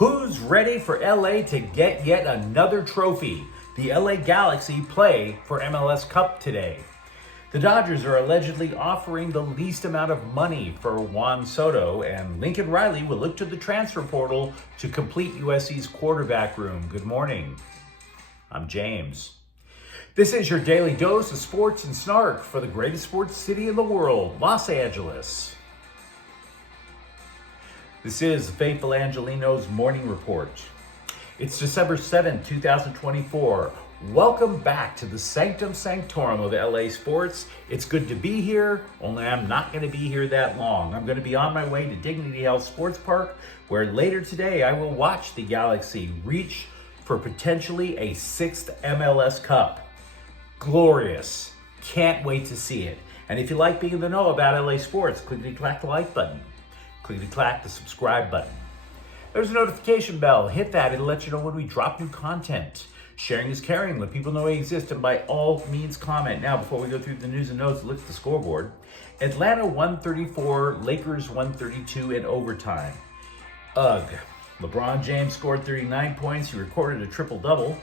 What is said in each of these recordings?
Who's ready for LA to get yet another trophy? The LA Galaxy play for MLS Cup today. The Dodgers are allegedly offering the least amount of money for Juan Soto, and Lincoln Riley will look to the transfer portal to complete USC's quarterback room. Good morning. I'm James. This is your daily dose of sports and snark for the greatest sports city in the world, Los Angeles. This is the Faithful Angelenos Morning Report. It's December 7th, 2024. Welcome back to the Sanctum Sanctorum of LA Sports. It's good to be here, only I'm not going to be here that long. I'm going to be on my way to Dignity Health Sports Park, where later today I will watch the Galaxy reach for potentially a 6th MLS Cup. Glorious. Can't wait to see it. And if you like being in the know about LA sports, clickety-clack the like button. Clickety-clack the subscribe button. There's a notification bell. Hit that. It'll let you know when we drop new content. Sharing is caring. Let people know we exist, and by all means comment. Now, before we go through the news and notes, look at the scoreboard. Atlanta 134, Lakers 132 in overtime. Ugh. LeBron James scored 39 points. He recorded a triple-double.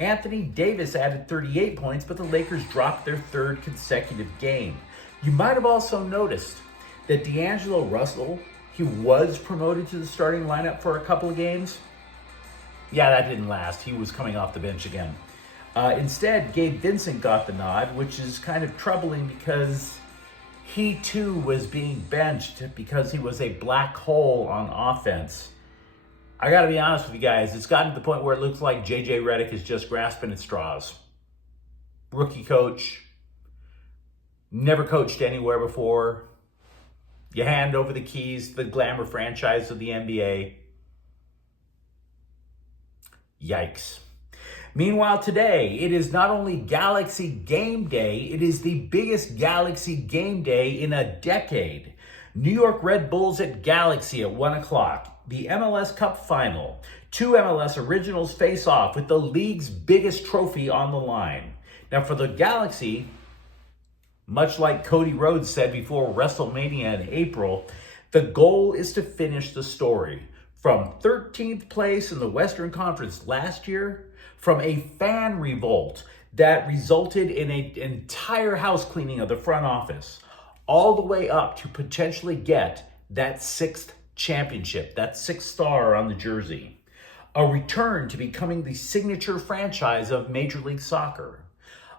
Anthony Davis added 38 points, but the Lakers dropped their third consecutive game. You might have also noticed that D'Angelo Russell, he was promoted to the starting lineup for a couple of games. Yeah, that didn't last. He was coming off the bench again. Instead, Gabe Vincent got the nod, which is kind of troubling because he too was being benched because he was a black hole on offense. I got to be honest with you guys, it's gotten to the point where it looks like JJ Redick is just grasping at straws. Rookie coach, never coached anywhere before. You hand over the keys to the glamour franchise of the NBA. Yikes. Meanwhile, today, it is not only Galaxy Game Day, it is the biggest Galaxy Game Day in a decade. New York Red Bulls at Galaxy at 1 o'clock. The MLS Cup final. Two MLS originals face off with the league's biggest trophy on the line. Now, for the Galaxy, much like Cody Rhodes said before WrestleMania in April, the goal is to finish the story. From 13th place in the Western Conference last year, from a fan revolt that resulted in an entire house cleaning of the front office, all the way up to potentially get that 6th championship, that 6th star on the jersey. A return to becoming the signature franchise of Major League Soccer.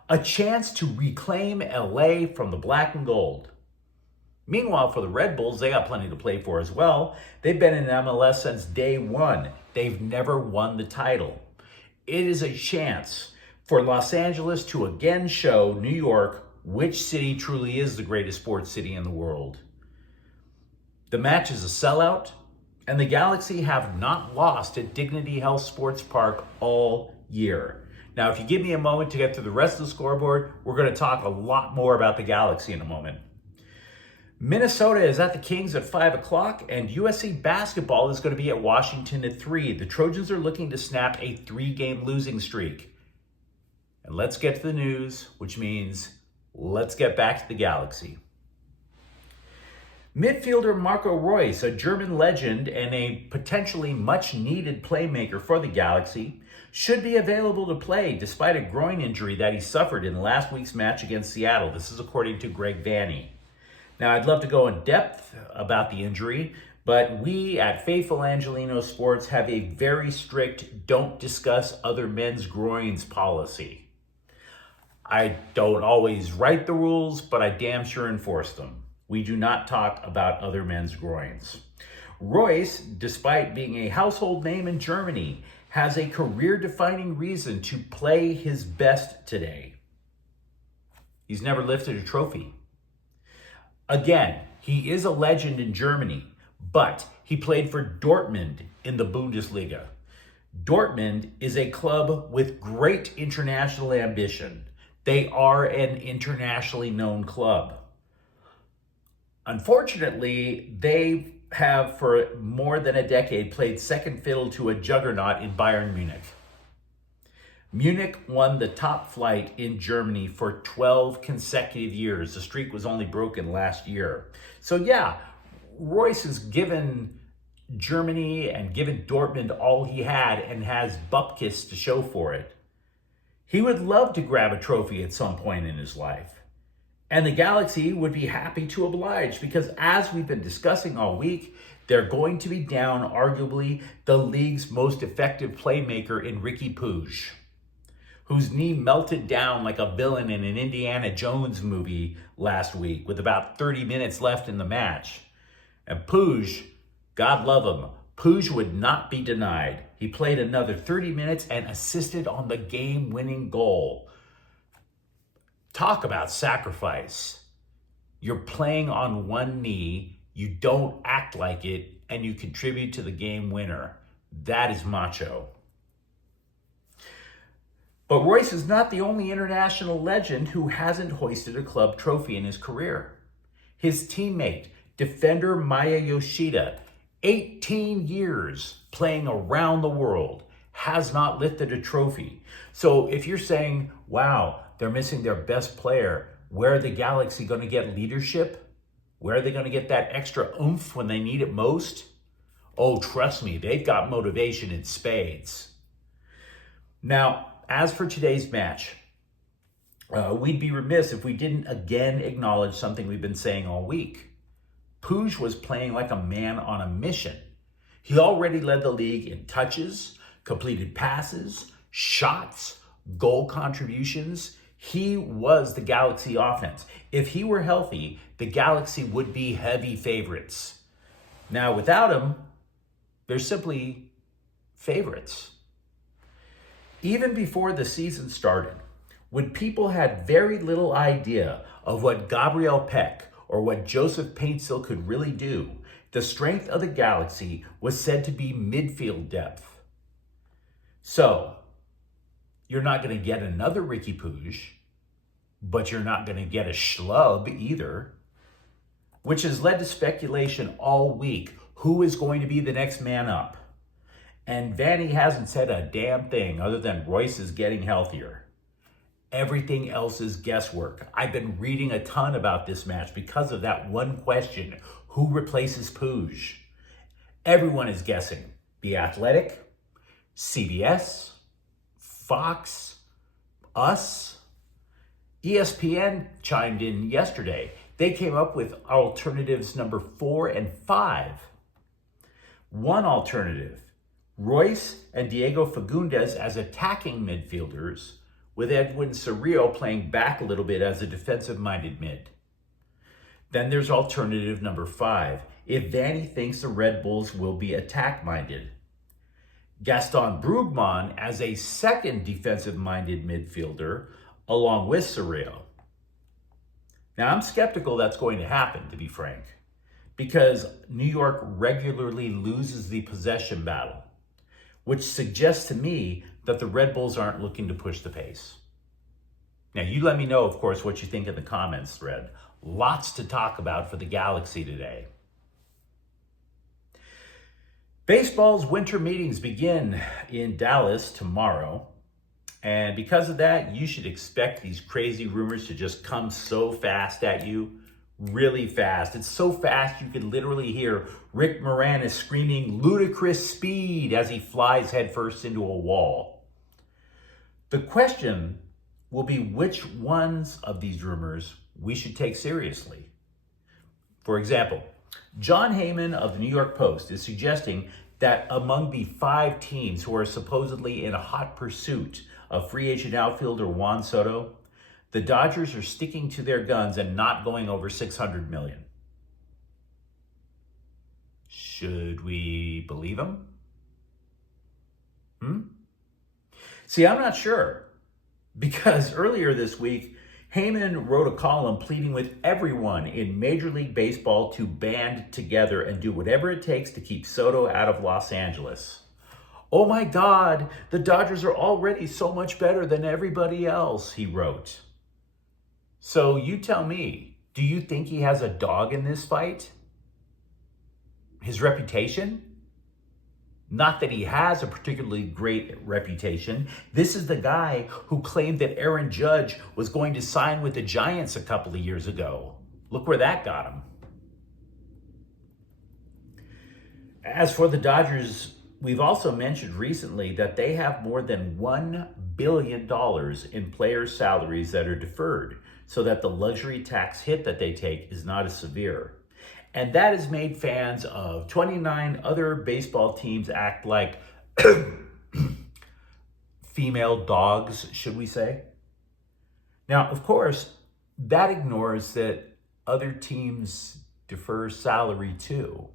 A chance to reclaim LA from the black and gold. Meanwhile, for the Red Bulls, they got plenty to play for as well. They've been in MLS since day one. They've never won the title. It is a chance for Los Angeles to again show New York which city truly is the greatest sports city in the world. The match is a sellout, and the Galaxy have not lost at Dignity Health Sports Park all year. Now, if you give me a moment to get to the rest of the scoreboard, we're going to talk a lot more about the Galaxy in a moment. Minnesota is at the Kings at 5 o'clock, and USC basketball is going to be at Washington at 3. The Trojans are looking to snap a 3-game losing streak. And let's get to the news, which means let's get back to the Galaxy. Midfielder Marco Reus, a German legend and a potentially much-needed playmaker for the Galaxy, should be available to play despite a groin injury that he suffered in last week's match against Seattle. This is according to Greg Vanney. Now, I'd love to go in depth about the injury, but we at Faithful Angelenos Sports have a very strict don't discuss other men's groins policy. I don't always write the rules, but I damn sure enforce them. We do not talk about other men's groins. Reus, despite being a household name in Germany, has a career-defining reason to play his best today. He's never lifted a trophy. Again, he is a legend in Germany, but he played for Dortmund in the Bundesliga. Dortmund is a club with great international ambition. They are an internationally known club. Unfortunately, they have for more than a decade played second fiddle to a juggernaut in Bayern Munich. Munich won the top flight in Germany for 12 consecutive years. The streak was only broken last year. So yeah, Reus is given Germany and given Dortmund all he had and has bupkis to show for it. He would love to grab a trophy at some point in his life. And the Galaxy would be happy to oblige because, as we've been discussing all week, they're going to be down arguably the league's most effective playmaker in Ricky Puig, whose knee melted down like a villain in an Indiana Jones movie last week with about 30 minutes left in the match. And Puig, God love him, Puig would not be denied. He played another 30 minutes and assisted on the game-winning goal. Talk about sacrifice. You're playing on one knee, you don't act like it, and you contribute to the game winner. That is macho. But Royce is not the only international legend who hasn't hoisted a club trophy in his career. His teammate, defender Maya Yoshida, 18 years playing around the world, has not lifted a trophy. So if you're saying, wow, they're missing their best player, where are the Galaxy going to get leadership? Where are they going to get that extra oomph when they need it most? Oh, trust me, they've got motivation in spades. Now, as for today's match, we'd be remiss if we didn't again acknowledge something we've been saying all week. Puig was playing like a man on a mission. He already led the league in touches, completed passes, shots, goal contributions. He was the Galaxy offense. If he were healthy, the Galaxy would be heavy favorites. Now, without him, they're simply favorites. Even before the season started, when people had very little idea of what Gabriel Peck or what Joseph Paintsil could really do, the strength of the Galaxy was said to be midfield depth. So, you're not going to get another Ricky Puig, but you're not going to get a schlub either, which has led to speculation all week. Who is going to be the next man up? And Vanny hasn't said a damn thing other than Royce is getting healthier. Everything else is guesswork. I've been reading a ton about this match because of that one question. Who replaces Puig? Everyone is guessing. The Athletic, CBS, Fox, us. ESPN chimed in yesterday. They came up with alternatives number 4 and 5. One alternative, Royce and Diego Fagundes as attacking midfielders, with Edwin Cerrillo playing back a little bit as a defensive-minded mid. Then there's alternative number 5, if Vanny thinks the Red Bulls will be attack-minded. Gaston Brugman as a second defensive-minded midfielder, along with Cerrillo. Now, I'm skeptical that's going to happen, to be frank, because New York regularly loses the possession battle, which suggests to me that the Red Bulls aren't looking to push the pace. Now, you let me know, of course, what you think in the comments thread. Lots to talk about for the Galaxy today. Baseball's winter meetings begin in Dallas tomorrow. And because of that, you should expect these crazy rumors to just come so fast at you. Really fast. It's so fast you could literally hear Rick Moranis screaming ludicrous speed as he flies headfirst into a wall. The question will be which ones of these rumors we should take seriously. For example, John Heyman of the New York Post is suggesting that among the 5 teams who are supposedly in a hot pursuit of free agent outfielder Juan Soto, the Dodgers are sticking to their guns and not going over $600 million. Should we believe him? See, I'm not sure, because earlier this week, Heyman wrote a column pleading with everyone in Major League Baseball to band together and do whatever it takes to keep Soto out of Los Angeles. Oh my God, the Dodgers are already so much better than everybody else, he wrote. So you tell me, do you think he has a dog in this fight? His reputation? Not that he has a particularly great reputation. This is the guy who claimed that Aaron Judge was going to sign with the Giants a couple of years ago. Look where that got him. As for the Dodgers, we've also mentioned recently that they have more than $1 billion in players' salaries that are deferred so that the luxury tax hit that they take is not as severe. And that has made fans of 29 other baseball teams act like female dogs, should we say? Now, of course, that ignores that other teams defer salary too.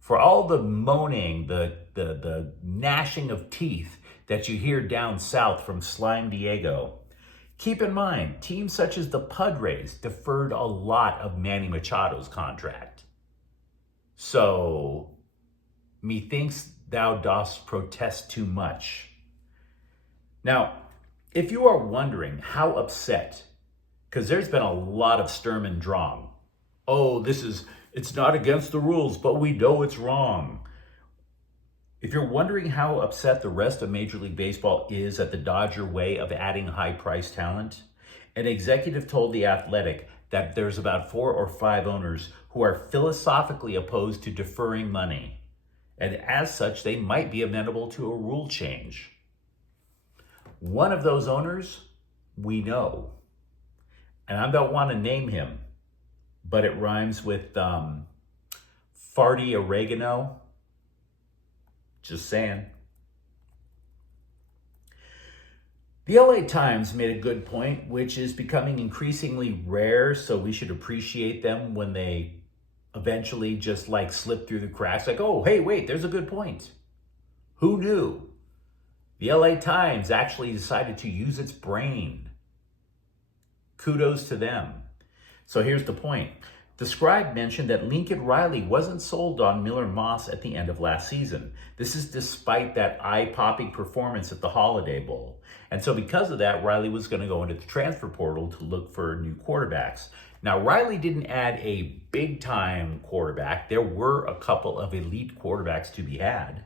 For all the moaning, the gnashing of teeth that you hear down south from Slime Diego, keep in mind, teams such as the Padres deferred a lot of Manny Machado's contract. So, methinks thou dost protest too much. Now, if you are wondering how upset, because there's been a lot of Sturm und Drang, it's not against the rules, but we know it's wrong. If you're wondering how upset the rest of Major League Baseball is at the Dodger way of adding high-priced talent, an executive told The Athletic that there's about 4 or 5 owners who are philosophically opposed to deferring money, and as such, they might be amenable to a rule change. One of those owners, we know, and I don't want to name him, but it rhymes with farty oregano. Just saying. The LA Times made a good point, which is becoming increasingly rare, so we should appreciate them when they eventually just like slip through the cracks. Like, oh, hey, wait, there's a good point. Who knew? The LA Times actually decided to use its brain. Kudos to them. So here's the point. The Scribe mentioned that Lincoln Riley wasn't sold on Miller Moss at the end of last season. This is despite that eye-popping performance at the Holiday Bowl. And so because of that, Riley was going to go into the transfer portal to look for new quarterbacks. Now, Riley didn't add a big-time quarterback. There were a couple of elite quarterbacks to be had.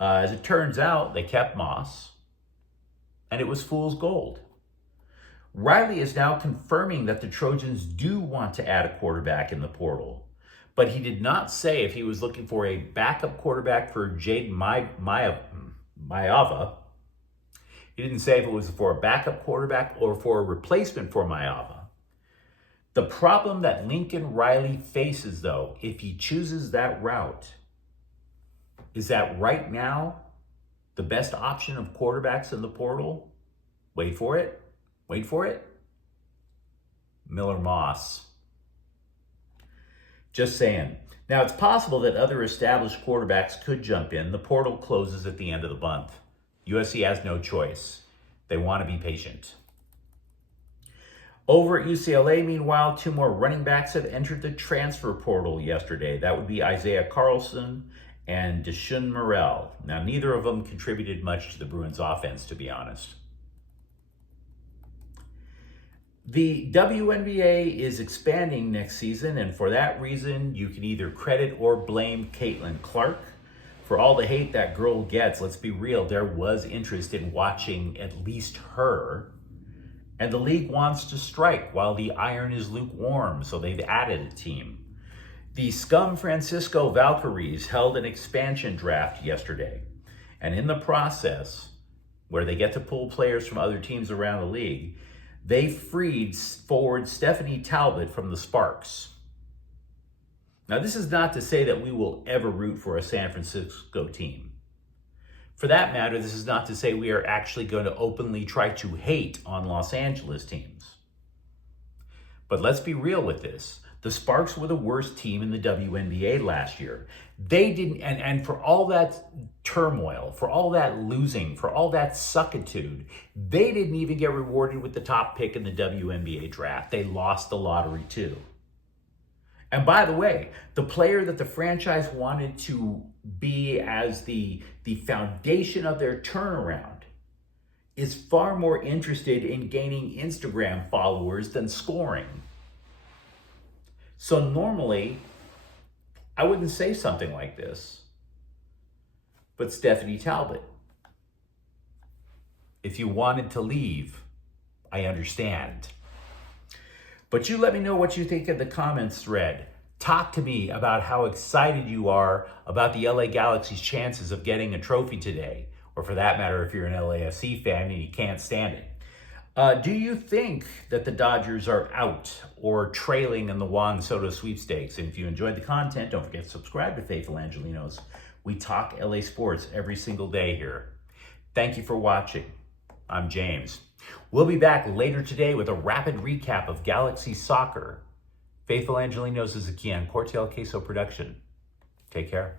As it turns out, they kept Moss, and it was fool's gold. Riley is now confirming that the Trojans do want to add a quarterback in the portal, but he did not say if he was looking for a backup quarterback for Jade Mailata. He didn't say if it was for a backup quarterback or for a replacement for Mailata. The problem that Lincoln Riley faces, though, if he chooses that route, is that right now, the best option of quarterbacks in the portal, wait for it, Miller Moss. Just saying. Now, it's possible that other established quarterbacks could jump in. The portal closes at the end of the month. USC has no choice. They want to be patient. Over at UCLA, meanwhile, 2 more running backs have entered the transfer portal yesterday. That would be Isaiah Carlson and Deshaun Morrell. Now, neither of them contributed much to the Bruins offense, to be honest. The WNBA is expanding next season, and for that reason, you can either credit or blame Caitlin Clark. For all the hate that girl gets, let's be real, there was interest in watching at least her. And the league wants to strike while the iron is lukewarm, so they've added a team. The Scum Francisco Valkyries held an expansion draft yesterday. And in the process, where they get to pull players from other teams around the league, they freed forward Stephanie Talbot from the Soarks. Now, this is not to say that we will ever root for a San Francisco team. For that matter, this is not to say we are actually going to openly try to hate on Los Angeles teams. But let's be real with this. The Soarks were the worst team in the WNBA last year. They didn't, and for all that turmoil, for all that losing, for all that suckitude, they didn't even get rewarded with the top pick in the WNBA draft. They lost the lottery too. And by the way, the player that the franchise wanted to be as the foundation of their turnaround is far more interested in gaining Instagram followers than scoring. So normally, I wouldn't say something like this. But Stephanie Talbot, if you wanted to leave, I understand. But you let me know what you think in the comments thread. Talk to me about how excited you are about the LA Galaxy's chances of getting a trophy today, or for that matter, if you're an LAFC fan and you can't stand it. Do you think that the Dodgers are out or trailing in the Juan Soto sweepstakes? And if you enjoyed the content, don't forget to subscribe to Faithful Angelenos. We talk LA sports every single day here. Thank you for watching. I'm James. We'll be back later today with a rapid recap of Galaxy soccer. Faithful Angelenos is a Kian Cortel Queso production. Take care.